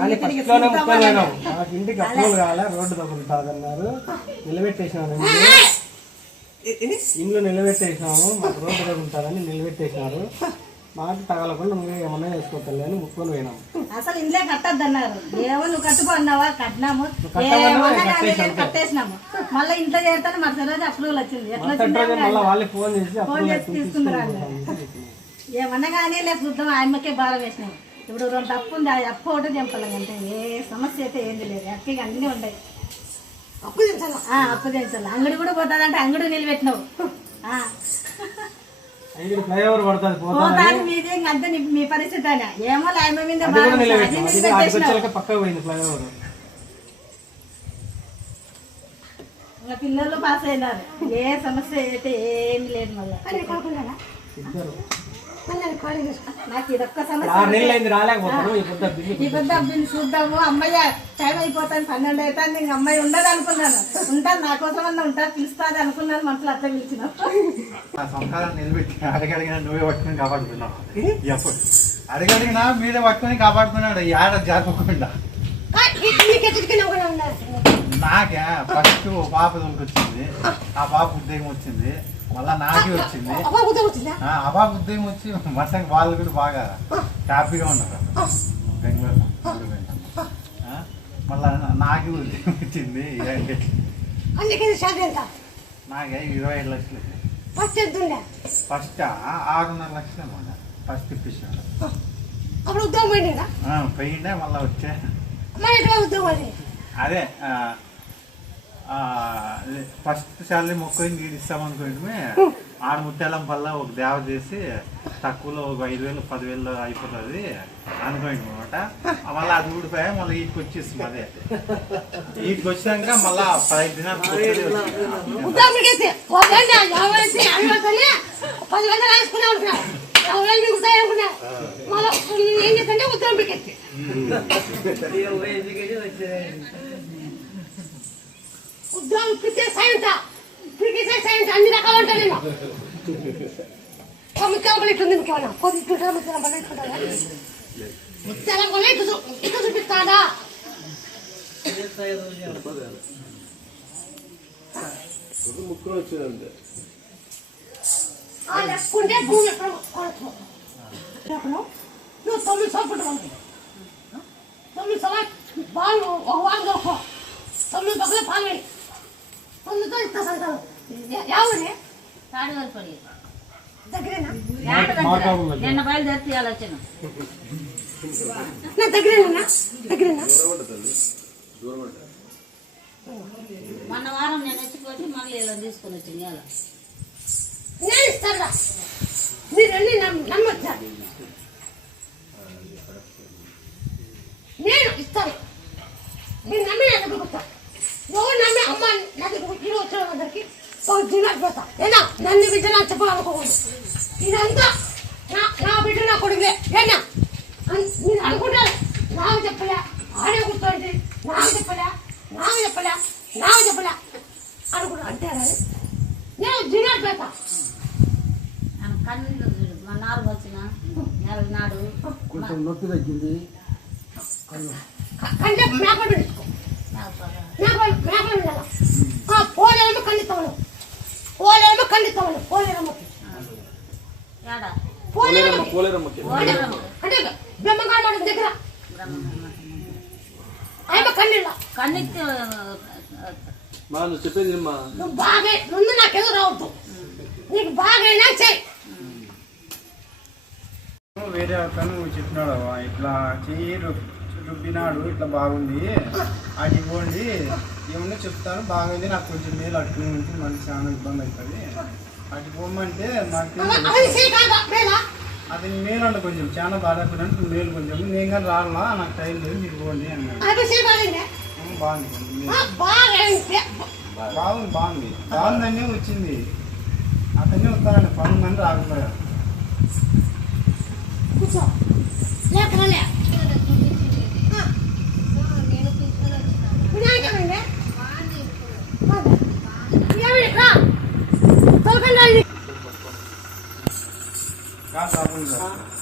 నాకు ఇంటికి అప్రూవల్ కావాలా రోడ్డు తగులుతుంది అన్నారు నిలబెట్టేసినాను ఇంట్లో నిలబెట్టేసినాము మాకు రోడ్డు తగులుతుందని నిలబెట్టేసినారు. మాకు తగలకుండా నువ్వు ఏమన్నా చేసుకోవాలి అని ముక్కుని పోయినాము అసలు ఇంట్లో కట్టద్దు అన్నారు ఏమో నువ్వు కట్టుకున్నావా కట్టినాము. కట్టేసినాము. మళ్ళీ ఇంట్లో చేస్తాను మరుసటి రోజు అప్రూవల్ వచ్చింది. ఎట్లా మరుసటి వచ్చిందో రోజు మళ్ళీ వాళ్ళే ఫోన్ చేసి ఫోన్ చేసి తీసుకున్నారు. ఏమన్నా కానీ లేదు చూద్దాం. ఆయమ్మకే భారం వేసినాం ఇప్పుడు రెండు అప్పు ఉంది ఆ అప్పు ఒకటి తెంపలేం అంటే ఏ సమస్య అయితే ఏంది లేదు అక్కడికి అన్నీ ఉంటాయి. అప్పు ఆ, అప్పు తెంచాలి. అంగడి కూడా పోతుందంటే అంగడి నిలబెట్టినావు. పోతాను. మీది అంతే మీ పరిస్థితి అని ఏమో లాయమ మీద ఇంకా పిల్లలు పాస్ అయినారు. ఏ సమస్య అయితే ఏమి లేదు మళ్ళీ. నాకు ఇదొక్క సమస్య రాలేకపోతాను ఈ పెద్ద అబ్బాయిని చూద్దాము. అమ్మాయి టైం అయిపోతాను పన్నెండు అవుతాను ఇంక అమ్మాయి ఉండదు అనుకున్నాను. ఉంటాను నా కోసం అన్న ఉంటాను పిలుస్తాది అనుకున్నాను మనసులో అట్లా పిలిచిన నా సంసారాన్ని నిలబెట్టి అడగడిగినా నువ్వే పట్టుకుని కాపాడుతున్నావు. ఎప్పుడు అడగడిగినా మీరే పట్టుకుని కాపాడుతున్నాడు ఆడ జరగకుండా నీకు ఫస్ట్ పాప వచ్చింది ఆ పాప ఉద్యోగం వచ్చింది. మళ్ళా నాకే వచ్చింది. పాప ఉద్యోగం వచ్చి మసంగా వాళ్ళు కూడా బాగా హ్యాపీగా ఉన్నారు. బెంగళూరు మళ్ళా నాకే ఉద్యోగం వచ్చింది. నాకే ఇరవై ఐదు లక్షలు. ఫస్ట్ ఆరున్నర లక్షలు అన్నమాట. ఫస్ట్ ఇప్పించాడు అప్పుడు ఉద్యోగం పోయిందా పోయిండే మళ్ళీ వచ్చే. అదే ఫస్ట్ శాలరీ మొక్కని తీరిస్తాం అనుకుంటే ఆడ ముత్యాలం వల్ల ఒక దేవ చేసి తక్కువలో ఒక ఐదు వేలు పదివేలు అయిపోతుంది అనుకోండి అనమాట మళ్ళీ అది ఊడిపోయా మళ్ళీ వీటికి వచ్చేస్తుంది అదే. వీటికి వచ్చినాక మళ్ళీ పదహైదు దినాలు. ఉద్యోగం ఉద్యోగం పెట్టేసి ఉద్యోగం పిచ్చే సైన్స్ పిచ్చే సైన్స్ అన్ని రకాలు ఉంటాయి నేను ముత్యాల పల్లె ఇట్టుంది మీకు ఏమన్నా కొద్ది ఇట్టుంటారా ముత్యాల పల్లె ఇట్టుంటారా ముత్యాల పల్లె ఇటు చూ- ఇటు చూపిస్తాడా ఆ లెక్కుంటే భూమి ఎక్కడ నువ్వు తొమ్మిది సంపుటం తొమ్మిది సంవత్సరాలు పాలు ఒక వారం దొరకో తొమ్మిది పక్కన పాలు వేయి తొమ్మిదితో ఇస్తా యావనే? తాడివరపడి దగ్గరేనా? నిన్న బయలుదేరి ఆలోచన మొన్న వారం నేను వచ్చిపోతే మళ్ళీ ఇలా తీసుకొని వచ్చింది ఇలా నేను ఇస్తారా మీరు అన్ని నమ్మొచ్చా నేను ఇస్తాను. మీరు నమ్మి నా దగ్గరకు వస్తా ఎవరు నమ్మి అమ్మ నా దగ్గరకు ఇంట్లో వచ్చిన అందరికి ఒక పోతా ఏనా? నన్ను బిడ్డ నా ఇదంతా నా నా బిడ్డ నా కొడుకులే ఏనా అన్- మీరు అనుకుంటారు నాకు చెప్పలే ఆడే కూర్చోండి నాకు చెప్పలే నాకు చెప్పలే నాకు చెప్పలే అనుకుంటా అంటారా నేను దినాలు పెడతా ఆమె కన్నీళ్ళు చూడు మా నాలుగు వచ్చిన నెల నాడు కొంచెం నొప్పి తగ్గింది కంటే మేకలు పెట్టుకో నాకు పద. మేకలు మేకలు ఉండాలి ఆ పోలేమో ఖండితమను పోలేమో ఖండితమను పోలేరమ్మ ఏడా పోలేరమ్మ పోలేరమ్మకి ఓడేరమ్మ. అంటే దగ్గర. ఆయన కన్నీళ్ళ. మా నువ్వు చెప్పేది నువ్వు బాగా ముందు నాకేదో రావద్దు. నీకు బాగైనా చెయ్యి వేరే అతను చెప్పినాడు ఇట్లా చెయ్యి రుబ్బినాడు ఇట్లా బాగుంది. అది ఇవ్వండి. ఏమన్నా చెప్తాను బాగుంది నాకు కొంచెం మేలు అట్టుకుని ఉంటే మనకి చాలా ఇబ్బంది అవుతుంది. అటు పోమంటే నాకు అది చెయ్యి కాదా మేలా అది మేలు అంట కొంచెం చాలా బాధపడినట్టు మేలు కొంచెం నేను కానీ రాలా నాకు టైం లేదు మీరు పోండి అన్నాడు అది చెయ్యి బాగైందే "ఉం, బాగుంది కొంచెం మేలు." ఆ, బాగైందే బాగుంది బాగుంది బాగుందనే వచ్చింది అతనే వస్తానండి పనుందని రాకుండా కూర్చో లేకలే వినాయకమైందే ఏమి రా తొలకండి కాదు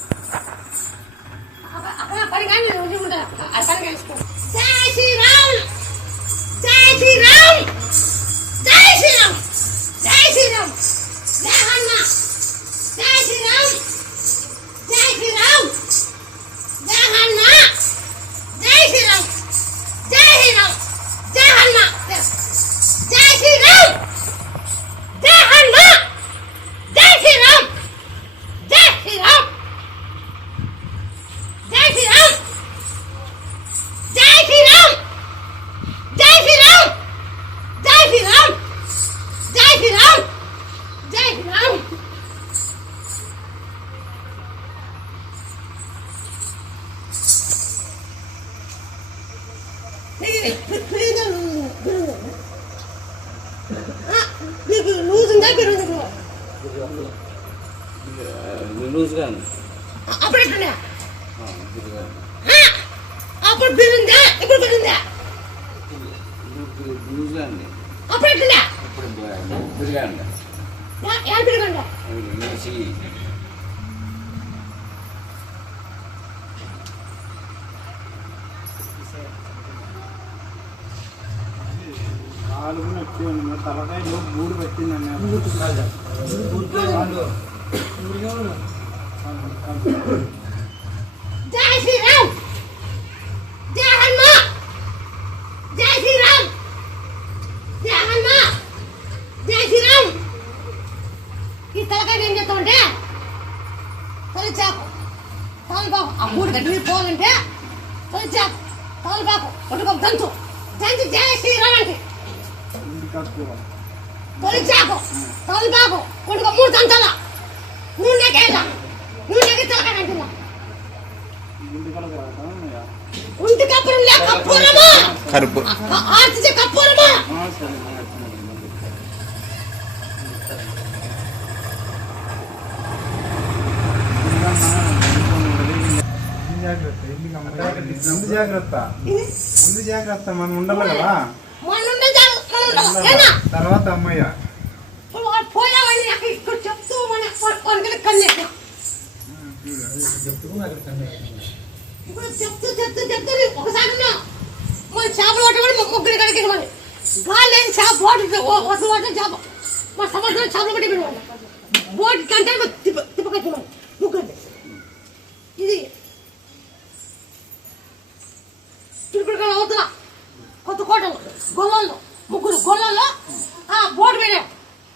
గుంజుగాను అప్పుడు ఎట్లుండే అప్పుడు బిల్లుందా ఇప్పుడు బిల్లుందా గుంజుగాను అప్పుడు ఎట్లుండే ఇప్పుడు బిరుగాను ఏం బిరుగాను నాలుగు నొప్పి తలకాయలో మూడు పెట్టిందన్న જય શ્રી રામ જય હનુમાન જય શ્રી રામ જય હનુમાન જય શ્રી રામ ఈ తలకాయ ఏం చేస్తా ఉంటే తొలిచాకు తలపాకు ఆ మూడు గడ్డలు పోవాలంటే తొలిచాకు తలపాకు పట్టుకో దంతు దంతు జయ శ్రీరామ్ అంటే తొలిచాకు తలపాకు కొడుకు మూడు దంతాల మూడు నాకేళ్ళ ఉంటి కప్పురంలో కప్పురమా కరుపు ఆర్తి కప్పురమా ముందు జాగ్రత్త ముందు జాగ్రత్త మనం ఉండాలి కదా తర్వాత అమ్మయ్య చెప్తూ చెప్తూ ఇప్పుడు చెప్తూ చెప్తూ చెప్తూ నీ ఒకసారి ఉన్నా మన చేపలు పట్టమని మా ముగ్గురు కడిగిన మరి గాలి లేని చేప బోటు వసలు పట్టిన చేప. మా సముద్రం చేపలు పట్టి పిలవాలి బోట్ కంటే తిప్ప తిప్పకట్టి మరి ముగ్గురు ఇది తిరుపతి అవతల కొత్త కోటలు గొల్లల్లో ముగ్గురు గొల్లల్లో ఆ బోటు మీద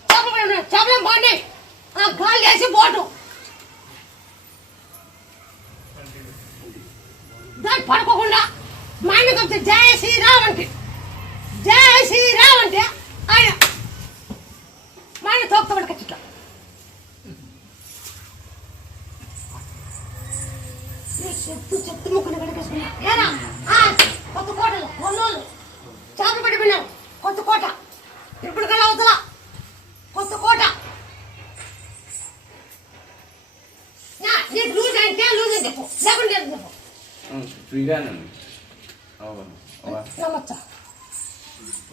చేపలు పడి చేపలు బాగున్నాయి. ఆ గాలి వేసి బోటు. శ్రీరామ్ అంటే. జయ శ్రీరామ్ అంటే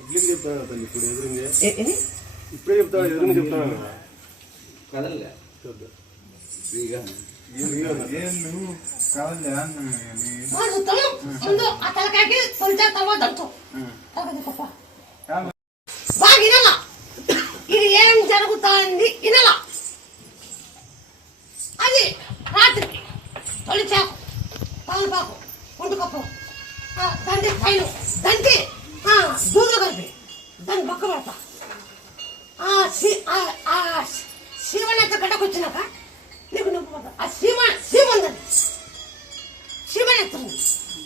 ఇడ్లీకి చెప్తాను తల్లి ఇప్పుడు ఎదురుగా ఇప్పుడే చెప్తాను ఎదురుగా చెప్తాను. కదలలే. ఫ్రీగా. కదలే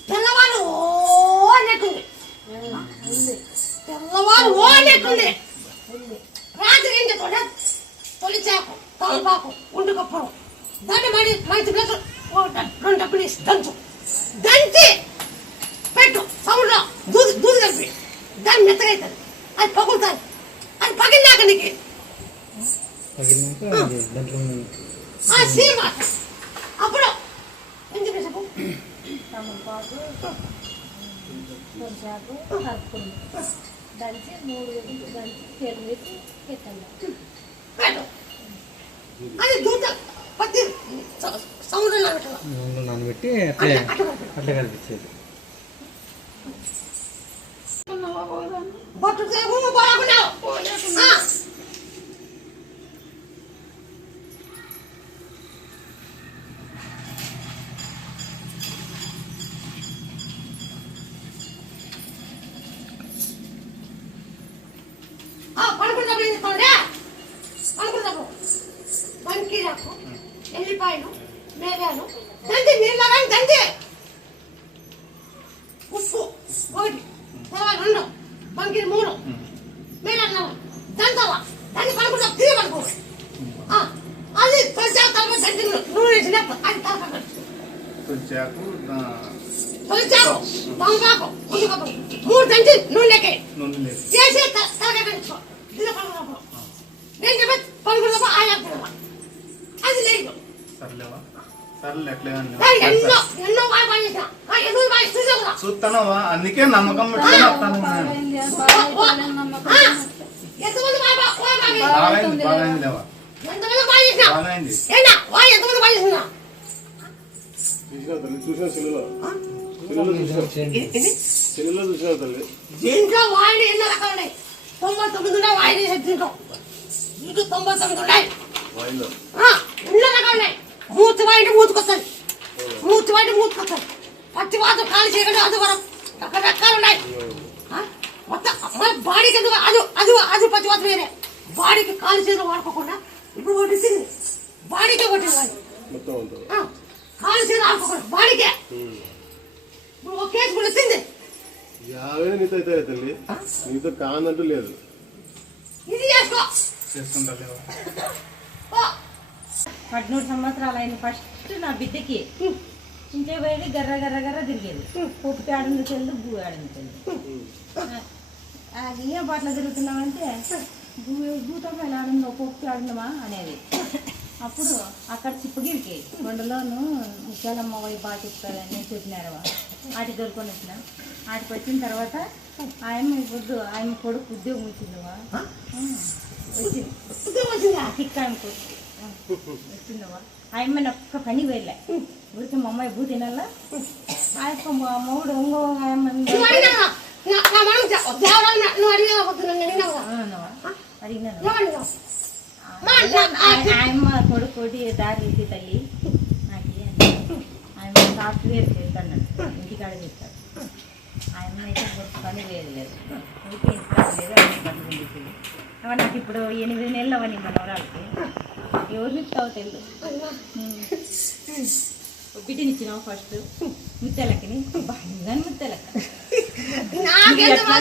తెల్లవారు ఓ నెట్టుంది తెల్లవారు ఓ నెట్టుంది రాత్రి చెప్తాడు తొలిచాకు తలపాకు ఉండుకప్పడం దాన్ని మడి మైతి రెండు డబ్బులు ఇసి దంచు. దంచి పెట్టు సౌండ్లో దూది దూది కలిపి. దాన్ని మెత్తగా అవుతుంది అది పగులుతుంది. అది పగిలినాక నీకు ఆ. సీమ. అప్పుడు చెప్పి చెప్పు? తమలపాకు పొడిచాకు కలుపుకుంది దంచి మూడు దంచి పేరు వేసి పెట్టండి సౌండ్ నానబెట్టి అట్లా అట్లా కనిపించేది. తర్వాత రెండు బంకి మూడు. మీరు అన్నావు దంతవా దాన్ని పడుకుంటా తిరిగి పడుకో అది తొలిచాకు తర్వాత దంచి నూనె వేసినప్పుడు అది తలకాక తులచాకు తొలిచాకు బంగాకు. మూడు దంచి నూనెకి చేసి తలకాయ పెట్టుకో తిరిగి పడుకున్నప్పుడు నేను చెప్పి పడుకున్నప్పుడు ఆయా తిరగ. అది లేదు. సర్లేవా? సర్లే ఎట్లే దానికి ఎన్నో ఎన్నో బాగా పని చేసిన ఆ, ఎన్నో బాగా చూసా కూడా చూస్తానవా అందుకే నమ్మకం పెట్టుకుని వస్తాను బాగైంది బాగైంది లేవా? బాగైంది బాగా చేసిన? చెల్లిలో చూసిన? తల్లి దీంట్లో వాయిని ఎన్నో రకాలు తొంభై తొమ్మిది ఉన్నాయి వాయిని దీంట్లో ఇంకో తొంభై తొమ్మిది ఉన్నాయి. ఆ, ఎన్నో రకాలు ఉన్నాయి. మూతి వాయిని మూతుకొస్తాయి మూతి వాయిని మూతుకొస్తాయి పచ్చి వాతం కాలు చేయడం అది వరం. రకరకాలు ఉన్నాయి. ఆ, మొత్తం మన బాడీకి ఎందుకు అది అది అది పచ్చి వాతం వేరే బాడీకి కాలు చేయడం వాడుకోకుండా ఇప్పుడు కొట్టింది బాడీకే కొట్టింది కాలు చేయడం ఆడుకోకుండా బాడీకే? ఇప్పుడు ఒక కేసు కూడా వచ్చింది యాభై నీతో అయితే తల్లి. నీతో కాదంటూ లేదు. ఇది చేసుకో. చేసుకుంటా పద్మూడు సంవత్సరాలు అయింది ఫస్ట్ నా బిడ్డకి. ఇంకే పోయేది గర్ర గర్ర గర్ర తిరిగేది. పప్పు ఆడింది తెలు భూ ఆడింది తెలు అది ఏం పాటలు తిరుగుతున్నామంటే భూ భూతం ఎలా ఆడిందో పప్పు ఆడిందమా అనేది. అప్పుడు అక్కడ చిప్పగిరికి కొండలోను ముత్యాలమ్మ పోయి బాగా చెప్తారని చెప్పినారు ఆటి దొరుకొని వచ్చిన. ఆటికి వచ్చిన తర్వాత ఆయన పొద్దు ఆయన కొడుకు ఉద్యోగం వచ్చిందవా వచ్చింది. ఉద్యోగం వచ్చిందా? తిక్కాయకు వచ్చిందవా ఆయన ఒక్క పని వెళ్ళా ఊరికి మా అమ్మాయి భూ తినాలా ఆ యొక్క మా మూడు ఇంకో ఆయమ్మ కొడుకు కొట్టి దారి తల్లి. నాకు ఆయన సాఫ్ట్వేర్ చేస్తాను ఇంటికాడ చేస్తాడు ఆయమ్మ అయితే పని లేదు లేదు. ఊరికే లేదు పని చేసేది అవ నాకు ఇప్పుడు ఎనిమిది నెలలు అవన్నీ మనవరాలకి. ఎవరు ఇస్తావు తెలు బిడ్డనిచ్చినావు ఫస్ట్ ముత్తెలకిని బాగా ముత్తెలక నాకెంత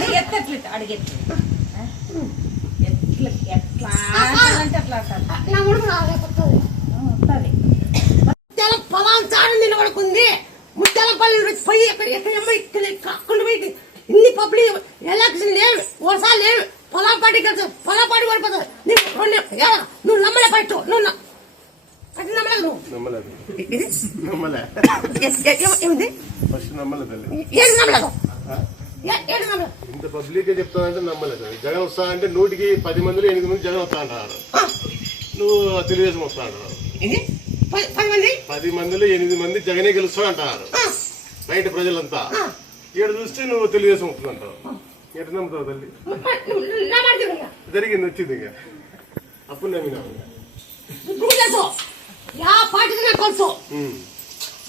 అడిగెత్త ఎట్లా ఎట్లా అంటే అట్లా. వస్తుంది. పొలం చాడు నిలబడుకుంది. ముత్యాలపల్లి నుంచి పోయి ఎక్కడ ఎక్కడ ఏమో ఇక్కడ ఇక్కడ అక్కడ పోయి ఇన్ని పబ్లిక్ ఎలక్షన్ లేవు. వర్షాలు లేవు. పొలం పాటికి పొలం పాటి పడిపోతుంది నువ్వు నమ్మలే పెట్టు నువ్వు అది నమ్మలేదు నువ్వు? నమ్మలే ఏమిది ఫస్ట్ ఏది ఇంత పబ్లిక్ చెప్తానంటే నమ్మలేదు. జగన్ వస్తా అంటే నూటికి పది మందిలో ఎనిమిది మంది జగన్ వస్తా అంటారు. నువ్వు తెలుగుదేశం వస్తా అంటారు. పది పది మంది? పది మందిలో ఎనిమిది మంది జగనే గెలుస్తా అంటారు. బయట ప్రజలంతా. ఇక్కడ చూస్తే నువ్వు తెలుగుదేశం వస్తుందంటావు ఎట్లా నమ్ముతావు తల్లి. జరిగింది వచ్చింది ఇంకా. అప్పుడు నమ్మినావు. యా పార్టీకి నాకు తెలుసు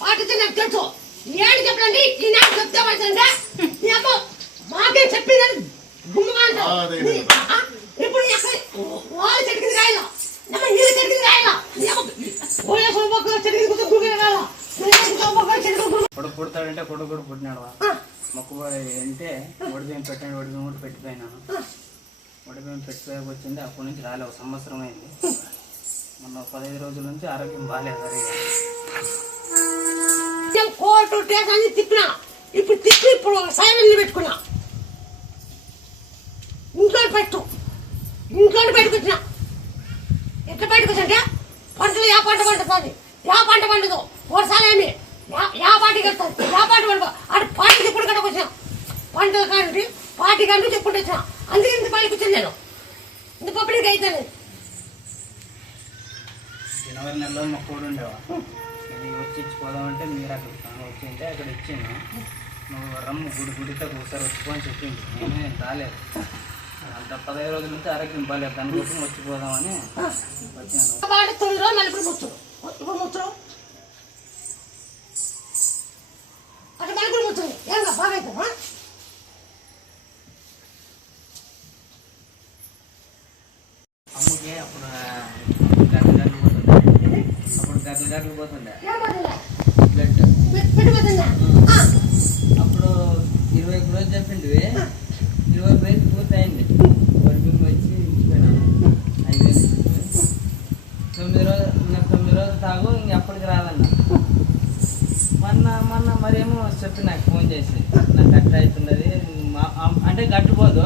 నాకు తెలుసు ఏడు చెప్పండి ఈ నాకు చెప్తే పడుతుంటే నీ అమ్మ మాకే చెప్పిందని గుమ్మగా ఇప్పుడు వాళ్ళు చెట్టుకింది రాయలా. కొడుకు పుడతాడంటే కొడుకు కూడా పుట్టినాడు వా. మొక్కుబడి అంటే ఒడిబియ్యం పెట్టాను ఒడిబియ్యం కూడా పెట్టిపోయినాను. ఒడిబియ్యం పెట్టిపోయాక వచ్చింది అప్పటి నుంచి రాలే ఒక సంవత్సరం అయింది. మొన్న పదిహేను రోజుల నుంచి ఆరోగ్యం బాగాలేదు. కోర్టు టేస్ తిప్పినా ఇప్పుడు తిప్పి ఇప్పుడు సైలెంట్ పెట్టుకున్నా. ఇంట్లో పెట్టు. ఇంట్లో పెట్టుకొచ్చిన ఎట్లా పెట్టుకొచ్చంటే పంటలు యా పంట పండుతుంది యా పంట పండుదు. వర్షాలేమి యా- యా పాటికి వెళ్తుంది యా పాట పండు. అటు పాటికి ఇప్పుడు కట్టకొచ్చిన పంటలు కానీ పాటి కానీ చెప్పుకుంటూ వచ్చిన. అందుకే ఇంత బయటకు వచ్చాను నేను. ఇంత పబ్లిక్ అయితే జనవరి నెలలో మా కోడి ఉండేవా? ఇది వచ్చి ఇచ్చిపోదామంటే మీరు అక్కడ వచ్చింటే అక్కడ ఇచ్చిండు. నువ్వు రమ్ము గుడి గుడితో ఒకసారి వచ్చిపోని చెప్పింది నేనే రాలేదు. అంత పదహైదు రోజుల నుంచి ఆరోగ్యం బాగాలేదు దానికోసం వచ్చిపోదామని వచ్చాను వాడు తొమ్మిది రోజులు నలుగురు ముచ్చురు ఇప్పుడు ముచ్చురు అక్కడ నలుగురు ముచ్చురు ఏం బాగా అవుతుందా అమ్మకి అప్పుడు గంటలు గంటలు పోతుండే పోతుండే. ఏమవుతుందా బ్లడ్ అప్పుడు ఇరవై ఒక రోజు చెప్పింటివి ఇరవై వేలు పూర్తి అయింది. వడిపింగ్ వచ్చి ఇచ్చిపోయినాను. తొమ్మిది రోజులు తొమ్మిది రోజులు తాగు ఇంక ఎప్పటికి రాదన్న. మొన్న మొన్న మరేమో చెప్పి నాకు ఫోన్ చేసి. నాకు అట్లా అవుతున్నది అంటే గట్టుపోదు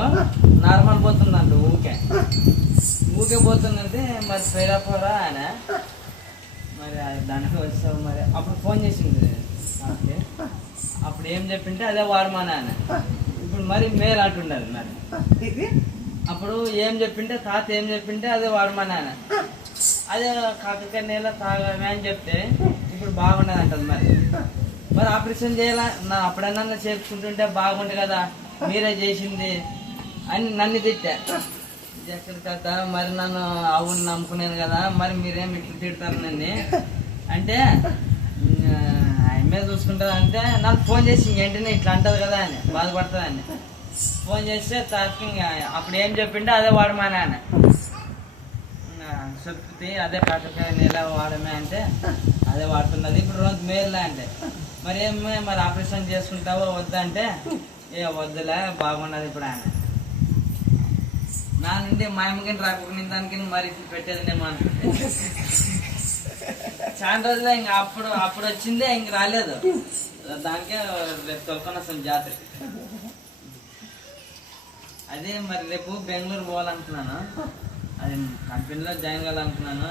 నార్మల్ పోతుందంట ఊకే. ఊకే పోతుందంటే మరి పేరపోరా ఆయన మరి దానికి వచ్చావు మరి. అప్పుడు ఫోన్ చేసింది. అప్పుడు ఏం చెప్పింటే అదే వాడమాన ఆయన ఇప్పుడు మరి మేలు అంటుండదు మరి. అప్పుడు ఏం చెప్పింటే తాత ఏం చెప్పింటే అదే వాడమాన ఆయన అదే కాకరకాయ నీళ్ళ తాగమే అని చెప్తే ఇప్పుడు బాగుండదు అంటది మరి. మరి ఆపరేషన్ చేయాలా? నా అప్పుడన్నా చేసుకుంటుంటే బాగుండు కదా. మీరే చేసింది అని నన్ను తిట్టా. ఇది కదా కథ మరి నన్ను అవును నమ్ముకున్నాను కదా మరి మీరేం ఇట్లా తిడతారు నన్ను? అంటే ఆమె చూసుకుంటుంది అంటే నాకు ఫోన్ చేసి వెంటనే ఇట్లా అంటది కదా అని బాధపడుతుంది అని ఫోన్ చేస్తే తాకి అప్పుడు ఏం చెప్పిండే అదే వాడమా నాన్న చెప్తే అదే కాకరకాయ ఎలా వాడమే అంటే అదే వాడుతున్నది. ఇప్పుడు రోజు మేలులే అంటే మరి ఏమే మరి ఆపరేషన్ చేసుకుంటావో వద్దంటే ఏ వద్దులే బాగున్నది ఇప్పుడు ఆయన నా నుండి మా అమ్మకి రాకుండా దానికి మరి ఇట్లా పెట్టేదినేమో అనుకుంటే చాలా రోజులే ఇంక అప్పుడు అప్పుడు వచ్చిందే ఇంక రాలేదు. దానికే రేపు తొలకొని వస్తాం జాతర. అదే మరి రేపు బెంగళూరు పోవాలనుకున్నాను. అది కంపెనీలో జాయిన్ కావాలనుకున్నాను.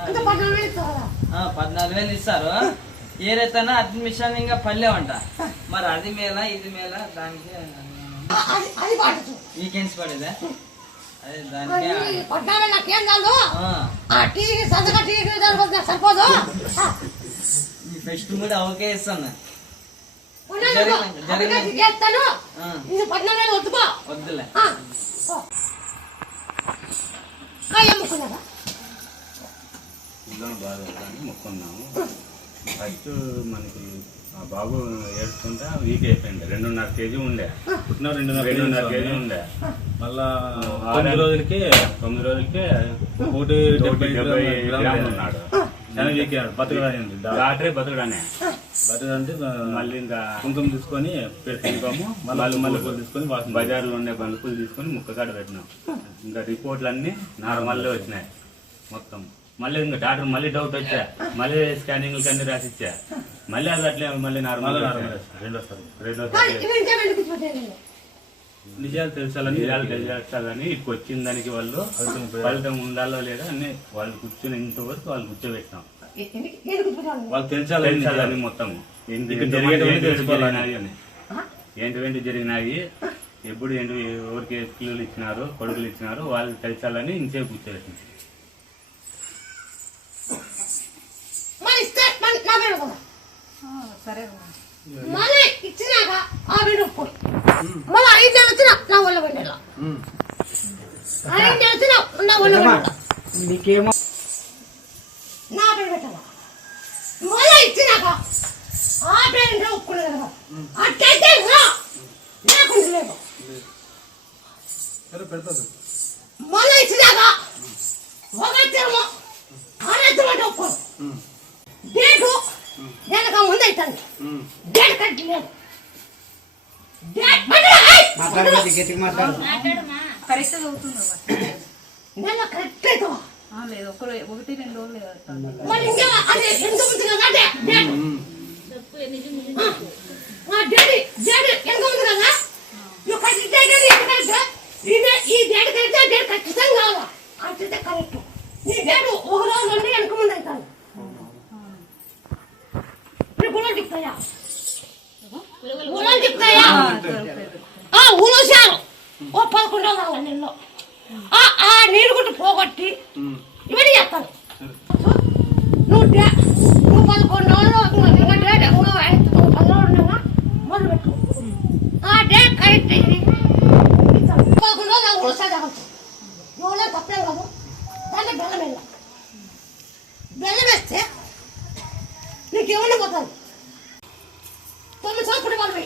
పద్నాలుగు వేలు ఇస్తారు. ఏదైతేనా అడ్మిషన్ ఇంకా పల్లెవంట మరి అది మేళ ఇది మేళ దానికి వీకెండ్స్ పడేదే? పద్నాలుగు నాకేం కాదు? ఆ, టీవీ సంతగా టీవీ సరిపోదు. ఆ, ఈ ఫెస్ట్ కూడా అవకే ఇస్తాను. చేస్తాను ఆ, ఇది వద్దుకో. వద్దులే. బాగా మొక్కున్నాము. ఫస్ట్ మనకి ఆ బాబు ఏడుస్తుంటే వీక్ అయిపోయింది. రెండున్నర కేజీ ఉండే. పుట్టిన రెండున్నర రెండున్నర కేజీ ఉండే. మళ్ళా ఆరు రోజులకి తొమ్మిది రోజులకే ఒకటి డెబ్బై గ్రాములు ఉన్నాడు. చాలా వీక్ బతకడానికి డాక్టరే బతుకుడానే బతకంటే మళ్ళీ ఇంకా కుంకుమ తీసుకొని పెట్టుకుంటాము. మళ్ళీ మళ్ళీ పూలు తీసుకొని బజార్లో ఉండే బంకులు తీసుకొని ముక్కకాడ పెట్టినాం. ఇంకా రిపోర్ట్లు అన్ని నార్మల్లే వచ్చినాయి. మొత్తం. మళ్ళీ ఇంకా డాక్టర్ మళ్ళీ డౌట్ వచ్చా? మళ్ళీ స్కానింగ్లకి అన్ని రాసిచ్చా? మళ్ళీ అది అట్లే మళ్ళీ నార్మల్. నిజాలు తెలుసాలని నిజాలు తెలియజేస్తారని ఇటు వచ్చిన దానికి వాళ్ళు ఫలితం ఉండాలో లేదా అని వాళ్ళు కూర్చొని ఇంతవరకు వాళ్ళు కూర్చోబెట్టాను? వాళ్ళు తెలుసాలని తెలిసాలని మొత్తం ఇక్కడ జరిగేటివన్నీ ఏంటి తెలుసుకోవాలని. జరిగినాయి అని ఏంటివేంటి జరిగినాయి? ఎప్పుడు ఏంటి ఎవరికి పిల్లలు ఇచ్చినారు కొడుకులు ఇచ్చినారు వాళ్ళకి తెలిసాలని ఇంసేపు కూర్చోబెట్టింది సరే. మళ్ళీ ఇచ్చినాక ఆ వీడు మళ్ళీ ఐదు నెలలు వచ్చిన నా ఒళ్ళ వెంటల ఐదు నెలలు వచ్చిన నా ఒళ్ళ నీకేమో నా పేరు పెట్టాల? మళ్ళీ ఇచ్చినాక ఆ పేరు ఒప్పుకునే కదా. అట్టయితే లేదు. మళ్ళీ ఇచ్చినాక కరెక్ట్ అవుతుంది నెల లేదు ఒక ఒకటి రెండు రోజులు అవుతుంది. మరి ఆ రోజు చెప్తాయా? ఆ ఊరోసారు ఓ పదకొండో కావాలి ఆ నీరు గుట్టు పోగొట్టి ఇవన్నీ చేస్తాను నువ్వు నువ్వు పదకొండు రోజులు డేట్ ఇంకో ఐదు ఇంకో పది రోజులు మొదలు పెట్టు. ఆ డేట్ కరెక్ట్ ఇది పదకొండు రోజులు నాకు తగ్గచ్చు ఎవరో కాదు. దాంట్లో బెల్లం బెల్లం వేస్తే నీకు ఏమన్నా పోతుంది? తొమ్మిది సార్లు పుట్టి వాళ్ళు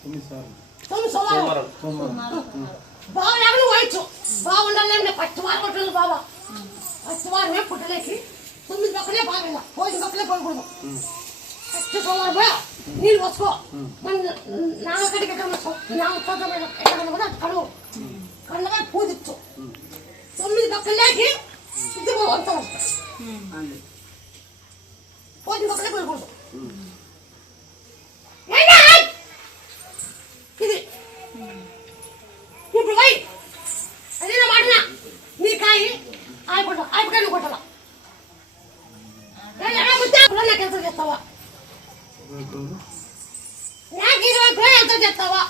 తొమ్మిది సార్లు. తొమ్మిది సోమవారం బాగా లేకుండా వాయించు బాగుండాలి పచ్చి వారం కొట్టాలి బాబా. పచ్చి వారమే పుట్టలేకి తొమ్మిది పక్కలే బాగా పోయిన పక్కలే పోయకూడదు పచ్చి సోమవారం పోయా? నీళ్ళు పోసుకో. మన ఎక్కడ ఎక్కడ కూడా కళ్ళగా తొమ్మిది పక్కలు లేకి ఇది పోయిన పోయకూడదు ఏనా? ఇది. ఇప్పుడు పోయి. అదే నా మాటనా నీ కాయి. ఆయిపోట ఆయిపోయి కొట్టాల? నాకు ఎంత చేస్తావా? నాకు ఇరవై ఎంత చేస్తావా?